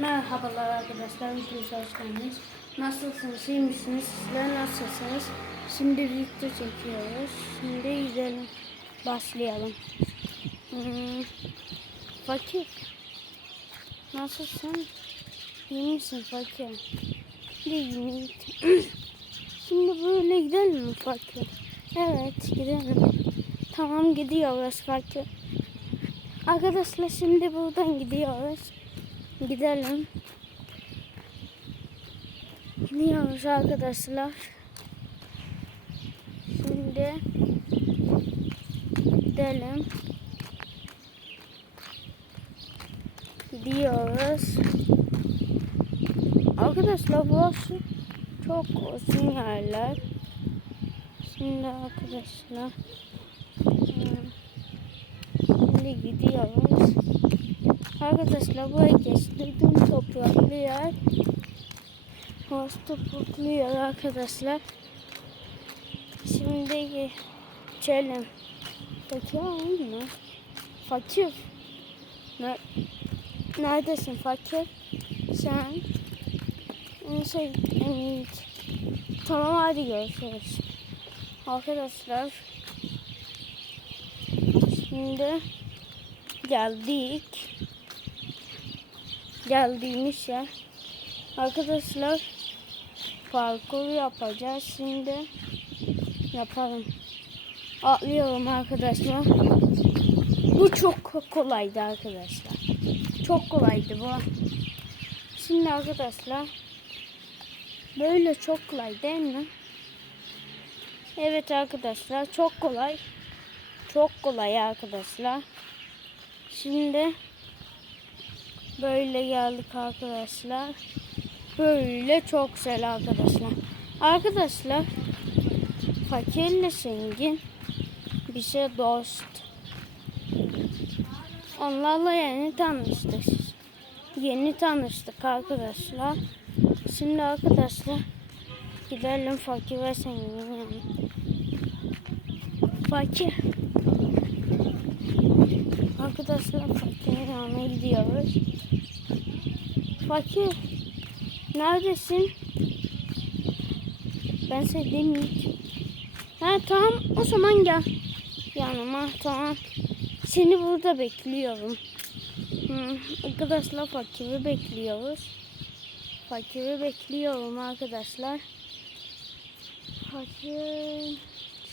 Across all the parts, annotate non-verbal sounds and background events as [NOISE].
Merhabalar arkadaşlar, videomuza hoş geldiniz. Nasılsınız, iyi misiniz? Sizler nasılsınız? Şimdi birlikte çekiyoruz. Şimdi gidelim, başlayalım. Hmm, fakir, nasılsın? İyi misin fakir? İyiyim. [CLEARS THROAT] Şimdi böyle gidelim mi fakir? Evet, gidelim. Tamam, gidiyoruz fakir. Arkadaşlar şimdi buradan gidiyoruz. Gidelim. Gidiyoruz arkadaşlar. Şimdi gidelim. Gidiyoruz. Arkadaşlar burası çok uzun yerler. Şimdi arkadaşlar hmm, şimdi gidiyoruz. Arkadaşlar buraya geçti. Dün topraklı yer. Hoş topraklı yer arkadaşlar. Şimdi geçelim. Peki olur mu? Fakir. Ne, neredesin fakir? Sen. Şey, evet. Tamam hadi görüşürüz. Arkadaşlar. Şimdi geldik. Geldiğimiz yer. Arkadaşlar parkur yapacağız şimdi. Yapalım. Atlıyorum arkadaşlar. Bu çok kolaydı arkadaşlar. Çok kolaydı bu. Şimdi arkadaşlar böyle çok kolay değil mi? Evet arkadaşlar çok kolay. Çok kolay arkadaşlar. Şimdi böyle geldik arkadaşlar. Böyle çok güzel arkadaşlar. Arkadaşlar fakirle zengin bir şey dost. Onlarla yeni tanıştık. Yeni tanıştık arkadaşlar. Şimdi arkadaşlar gidelim fakir ve zengin yanına. Fakir. Arkadaşlar fakirin yanına gidiyoruz. Fakir. Neredesin? Ben seni demeyeyim. Ha tamam o zaman gel. Yanıma tamam. Seni burada bekliyorum. Hı, arkadaşlar fakiri bekliyoruz. Fakiri bekliyorum arkadaşlar. Fakir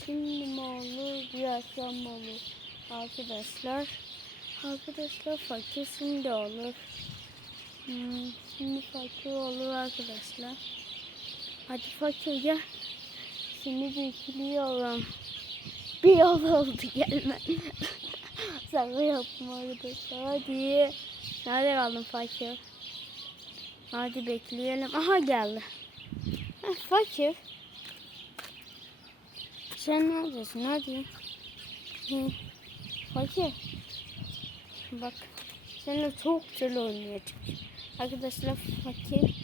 şimdi mi olur bir akşam mı olur arkadaşlar. Arkadaşlar fakir şimdi olur. Hmm, şimdi fakir olur arkadaşlar. Hadi fakir gel. Seni bekliyorum. Bir yol oldu gelme. [LAUGHS] Sana yapma arkadaşlar. Hadi. Nerede kaldın fakir? Hadi bekleyelim. Aha geldi. Heh, fakir. Sen neredesin? Hadi. Hı. Fakir. Bak. Seninle çok güzel oynayacak. Arkadaşlar fakir.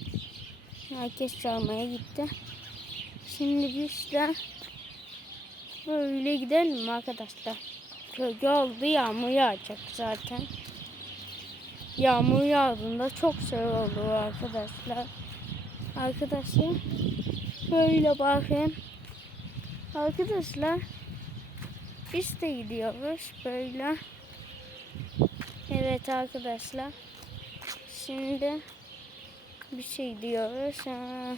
Herkes çalmaya gitti. Şimdi biz de böyle gidelim arkadaşlar? Gölge oldu yağmur yağacak zaten. Yağmur yağdığında çok şey oldu arkadaşlar. Arkadaşlar böyle bakın. Arkadaşlar biz de gidiyoruz böyle. Evet arkadaşlar. Şimdi bir şey diyoruz. Ha.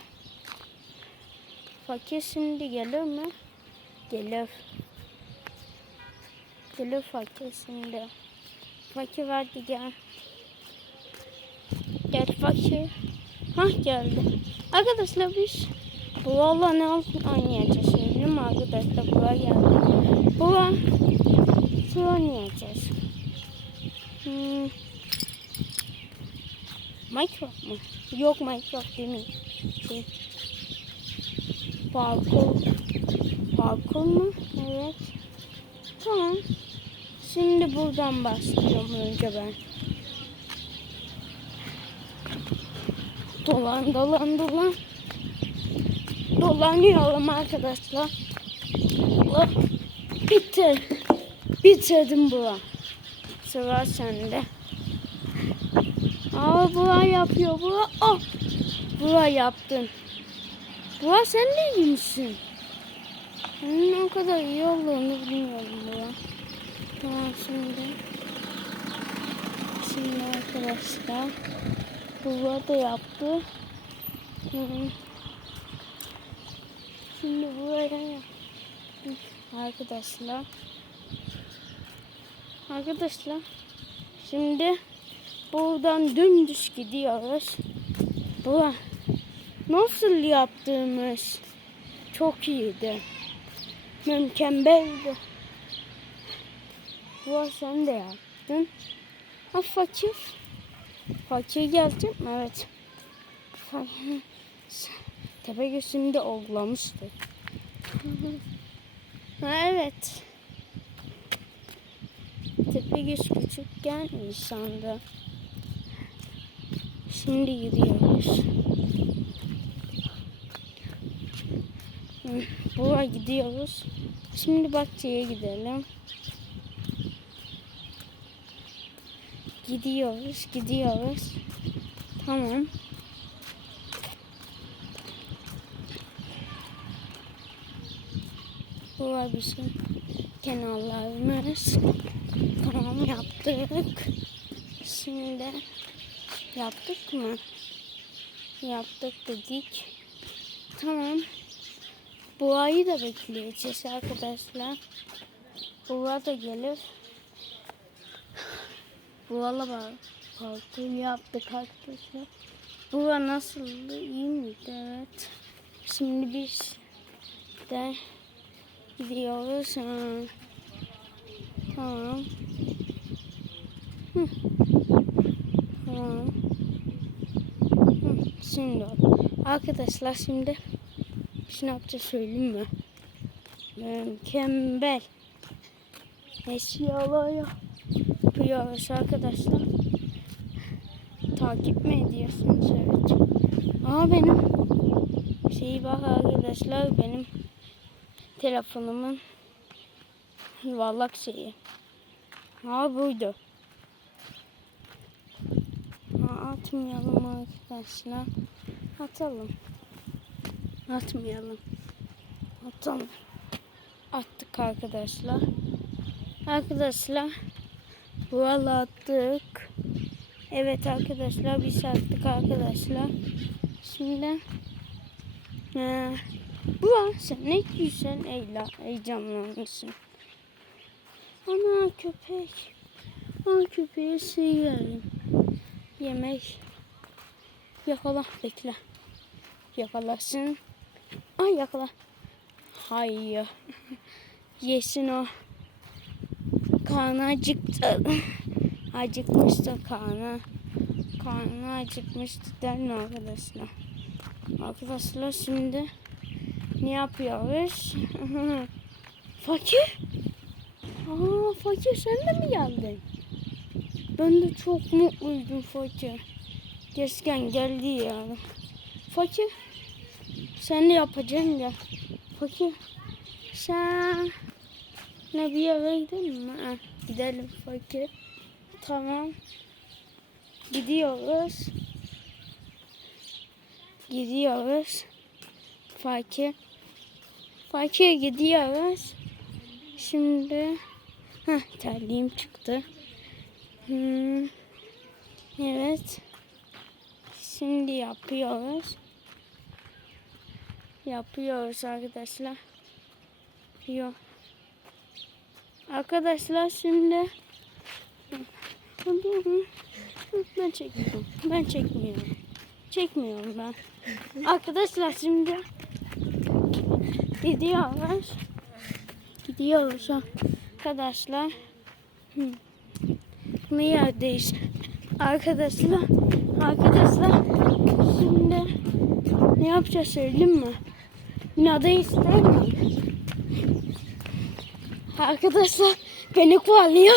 Fakir şimdi gelir mi? Gelir. Gelir fakir şimdi. Fakir hadi gel. Gel fakir. Hah geldi. Arkadaşlar biz Buğra'la ne oynayacağız? Mi arkadaşlar? Buğra geldi. Buğra şu oynayacağız. Hmm. Minecraft mı? Yok Minecraft değil mi? Şey. Parkur. Parkur mu? Evet. Tamam. Şimdi buradan başlıyorum önce ben. Dolan dolan dolan. Dolanıyorum arkadaşlar. Hop. Bitir. Bitirdim bu. Sıra sende. Aa Buğa yapıyor. Buğa. Oh. Buğa yaptın. Buğa sen de misin? Onun o kadar iyi olduğunu bilmiyorum Buğa. Tamam şimdi. Şimdi arkadaşlar. Buğa da yaptı. Hı hı. Şimdi buraya arkadaşlar. Arkadaşlar. Şimdi buradan dümdüz gidiyoruz. Bu nasıl yaptığımız çok iyiydi. Mükemmeldi. Bu sen de yaptın. Ha fakir. Fakir gelecek? Evet. Fakir. Tepe göğsünde oğlamıştı. [LAUGHS] ha, evet. Tepe göz küçükken insandı. Şimdi gidiyoruz. Buraya gidiyoruz. Şimdi bahçeye gidelim. Gidiyoruz, gidiyoruz. Tamam. Var bizim kenarlarımız. Tamam yaptık. Şimdi yaptık mı? Yaptık dedik. Tamam. Bu ayı da bekleyeceğiz arkadaşlar. Buğa da gelir. Buğa'la bak. Parkur yaptık arkadaşlar. Buğa nasıldı? İyi miydi? Evet. Şimdi biz de gidiyoruz. Ha. Tamam. Hı. Tamam. Hı. Şimdi arkadaşlar şimdi biz ne yapacağız söyleyeyim mi? Mükemmel. Eşyalar yapıyoruz arkadaşlar. Takip mi ediyorsunuz? Evet. Aa benim şey bak arkadaşlar benim telefonumun yuvarlak şeyi. Ha buydu. Ha, atmayalım arkadaşlar. Atalım. Atmayalım. Atalım. Attık arkadaşlar. Arkadaşlar arada attık. Evet arkadaşlar biz attık arkadaşlar. Şimdi ee, bu an sen ne güzel eğlen, heyecanlanmışsın. Ana köpek. Ana köpeğe şey verin. Yemek. Yakala bekle. Yakalasın. Ay yakala. Hayır. [LAUGHS] Yesin o. Karnı acıktı. [LAUGHS] Acıkmıştı karnı. Karnı acıkmıştı der mi arkadaşlar? Arkadaşlar şimdi ne yapıyoruz? Fakir. Aa Fakir sen de mi geldin? Ben de çok mutluydum Fakir. Geçken geldi ya. Fakir. Sen ne yapacaksın ya? Fakir. Sen ne bir yere gidelim mi? Gidelim Fakir. Tamam. Gidiyoruz. Gidiyoruz. Fakir. Fakir gidiyoruz. Şimdi Heh, terliğim çıktı. Hmm. Evet. Şimdi yapıyoruz. Yapıyoruz arkadaşlar. Yok. Arkadaşlar şimdi ben çekmiyorum. Ben çekmiyorum. Çekmiyorum ben. Arkadaşlar şimdi gidiyoruz. Gidiyoruz arkadaşlar. Ne yerdeyiz? Arkadaşlar, arkadaşlar şimdi ne yapacağız söyleyeyim mi? Binada ister mi? Arkadaşlar beni kovalıyor.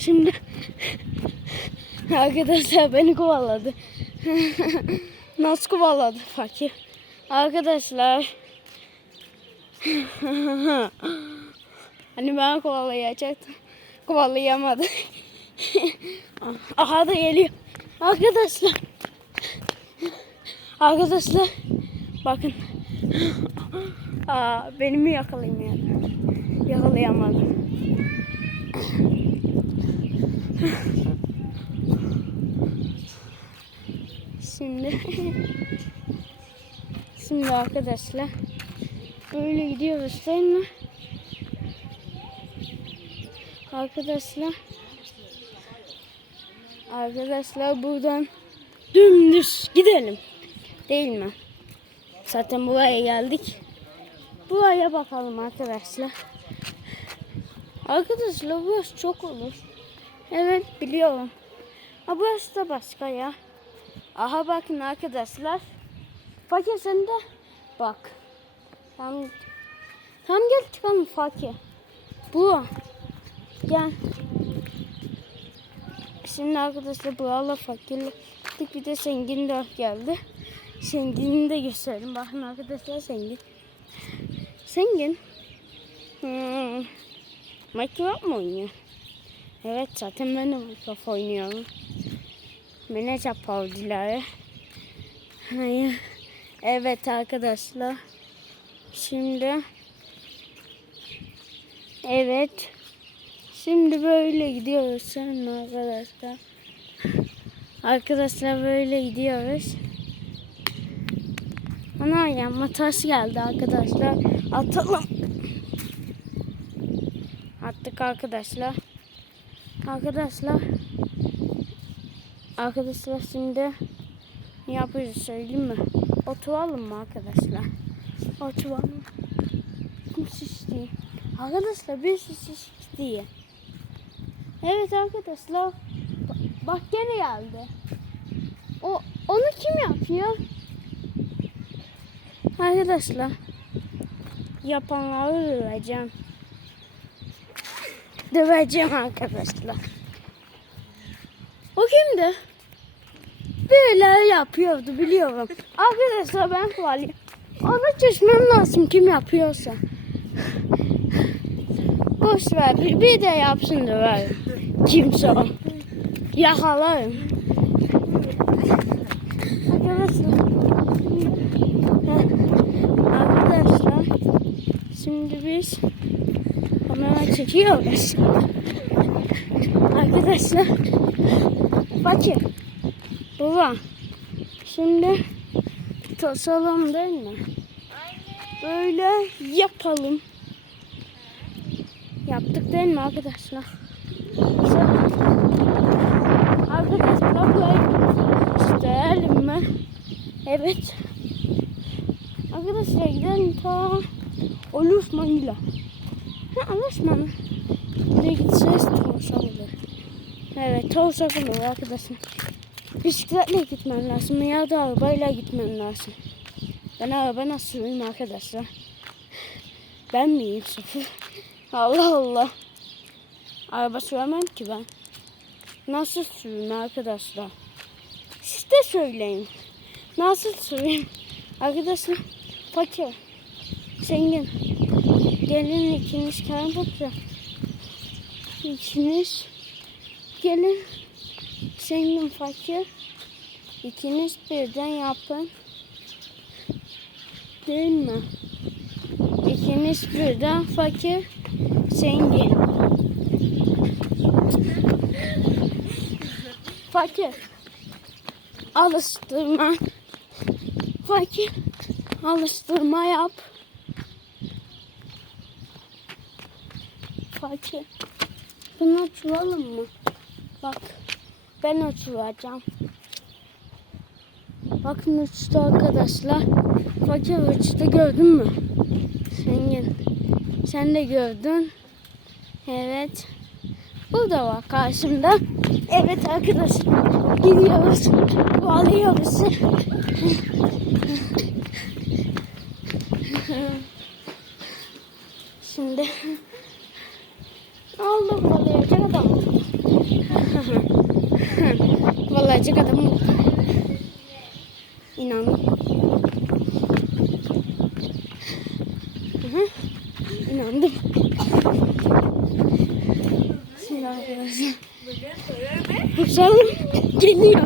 Şimdi arkadaşlar beni kovaladı. Nasıl kovaladı fakir? Arkadaşlar [LAUGHS] hani ben kovalayacaktım. Kovalayamadı. [LAUGHS] Aha da geliyor. Arkadaşlar. Arkadaşlar. Bakın. [GASPS] Aa, beni mi yakalayayım yani? Yakalayamadım. [LAUGHS] Şimdi Şimdi arkadaşlar böyle gidiyoruz değil mi? Arkadaşlar Arkadaşlar buradan dümdüz gidelim. Değil mi? Zaten buraya geldik. Buraya bakalım arkadaşlar. Arkadaşlar burası çok olur. Evet biliyorum. Ha burası da başka ya. Aha bakın arkadaşlar. Fakir sen de bak. Tam, tam gel çıkalım fakir. Bu. Gel. Şimdi arkadaşlar buralar fakirlik bir de Sengin de geldi. Sengin'i de gösterelim. Bakın arkadaşlar Sengin. Sengin. Hmm. Minecraft mı oynuyor? Evet zaten ben de Minecraft oynuyorum. Beni çapaldılar. Hayır. Evet arkadaşlar. Şimdi Evet. Şimdi böyle gidiyoruz seninle arkadaşlar. Arkadaşlar böyle gidiyoruz. Ana yanma taş geldi arkadaşlar. Atalım. Attık arkadaşlar. Arkadaşlar. Arkadaşlar şimdi ne yapıyoruz söyleyeyim mi? Oturalım mı arkadaşlar? Oturalım. Kim şişti? Arkadaşlar bir şişti. Evet arkadaşlar. Ba- Bak gene geldi. O onu kim yapıyor? Arkadaşlar. Yapanları döveceğim. Döveceğim arkadaşlar. O kimdi? Yapıyordu biliyorum. Arkadaşlar ben kovalayayım. Onu çözmem lazım kim yapıyorsa. Boş ver bir, bir de yapsın döverim. Kimse o. Yakalarım. Arkadaşlar. Arkadaşlar. Şimdi biz kamera çekiyoruz. Arkadaşlar. Bakın. Baba. Şimdi tasalım değil mi? Böyle yapalım. Yaptık değil mi arkadaşlar? Arkadaşlar burayı isteyelim mi? Evet. Arkadaşlar gidelim ta Oluşman'la. Ha Oluşman. Buraya gitseniz Tavşak olur. Evet Tavşak olur arkadaşlar. Bisikletle gitmem lazım ya da arabayla gitmem lazım. Ben araba nasıl süreyim arkadaşlar? Ben miyim sıfır? Allah Allah. Araba süremem ki ben. Nasıl süreyim arkadaşlar? Siz de söyleyin. Nasıl süreyim? Arkadaşlar fakir. Zengin. Gelin ikiniz kayboldu. İkiniz gelin. Zengin fakir. İkiniz birden yapın. Değil mi? İkiniz birden fakir, zengin. Fakir. Alıştırma. Fakir. Alıştırma yap. Fakir. Bunu açalım mı? Bak. Ben açılacağım. Bakın uçtu arkadaşlar. Fakir uçtu gördün mü? Zengin. Sen de gördün. Evet. Bu da var karşımda. Evet arkadaşlar. Gidiyoruz. Bağlıyoruz. Şimdi ne oldu bağlayacak adam? Bağlayacak adam. İnanın. Hı hı. İnandım. Arkadaşlar. Bakalım geliyor.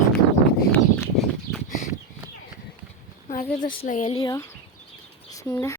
Arkadaşlar geliyor. Şimdi